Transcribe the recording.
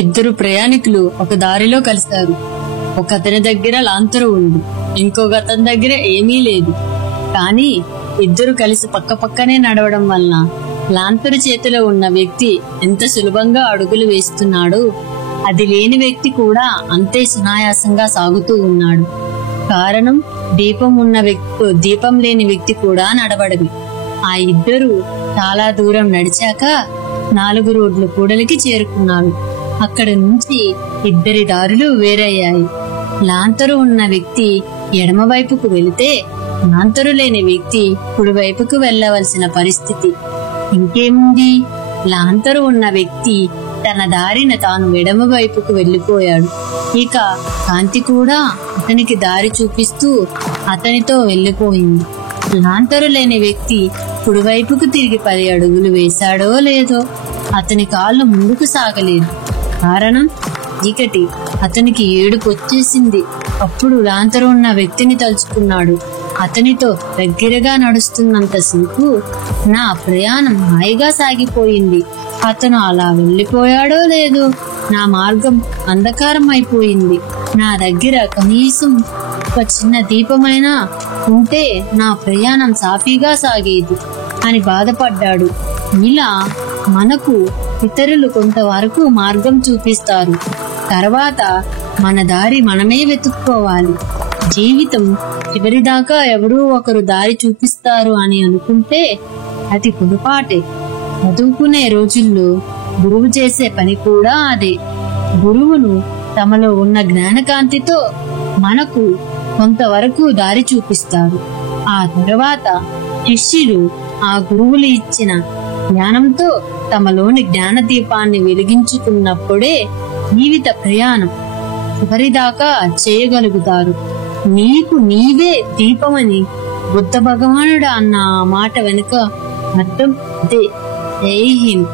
ఇద్దరు ప్రయాణికులు ఒక దారిలో కలిశారు. ఒకతని దగ్గర లాంతరు ఉంది, ఇంకొక అతని దగ్గర ఏమీ లేదు. కానీ ఇద్దరు కలిసి పక్క పక్కనే నడవడం వలన లాంతరు చేతిలో ఉన్న వ్యక్తి ఎంత సులభంగా అడుగులు వేస్తున్నాడో అది లేని వ్యక్తి కూడా అంతే సునాయాసంగా సాగుతూ ఉన్నాడు. కారణం, దీపం లేని వ్యక్తి కూడా నడవడమే. ఆ ఇద్దరు చాలా దూరం నడిచాక 4 రోడ్ల కూడలికి చేరుకున్నారు. అక్కడి నుంచి ఇద్దరి దారులు వేరయ్యాయి. లాంతరు ఉన్న వ్యక్తి ఎడమ వైపుకు వెళితే లాంతరు లేని వ్యక్తి కుడివైపుకు వెళ్లవలసిన పరిస్థితి. ఇంకేముంది, లాంతరు ఉన్న వ్యక్తి తన దారిన తాను ఎడమ వైపుకు వెళ్లిపోయాడు. ఇక కాంతి కూడా అతనికి దారి చూపిస్తూ అతనితో వెళ్లిపోయింది. లాంతరు లేని వ్యక్తి కుడివైపుకు తిరిగి 10 అడుగులు వేశాడో లేదో అతని కాళ్ళు ముందుకు సాగలేదు. కారణం, చీకటి. అతనికి ఏడుపు వచ్చేసింది. అప్పుడు లాంతరు ఉన్న వ్యక్తిని తలుచుకున్నాడు. అతనితో దగ్గరగా నడుస్తున్నంతసేపు నా ప్రయాణం హాయిగా సాగిపోయింది. అతను అలా వెళ్లిపోయాడో లేదో నా మార్గం అంధకారం అయిపోయింది. నా దగ్గర కనీసం ఒక చిన్న దీపమైనా ఉంటే నా ప్రయాణం సాఫీగా సాగేది అని బాధపడ్డాడు. ఇలా మనకు ఇతరులు కొంతవరకు మార్గం చూపిస్తారు, తర్వాత మన దారి మనమే వెతుక్కోవాలి. జీవితం చివరిదాకా ఎవరో ఒకరు దారి చూపిస్తారు అని అనుకుంటే అది పొరపాటే. చదువుకునే రోజుల్లో గురువు చేసే పని కూడా అదే. గురువును తమలో ఉన్న జ్ఞానకాంతితో మనకు కొంతవరకు దారి చూపిస్తారు. ఆ తర్వాత శిష్యులు ఆ గురువులు ఇచ్చిన జ్ఞానంతో తమలోని జ్ఞాన దీపాన్ని వెలిగించుకున్నప్పుడే జీవిత ప్రయాణం చివరిదాకా చేయగలుగుతారు. నీకు నీవే దీపమని బుద్ధ భగవానుడు అన్న ఆ మాట వెనుక అర్థం అదే. జై హింద్.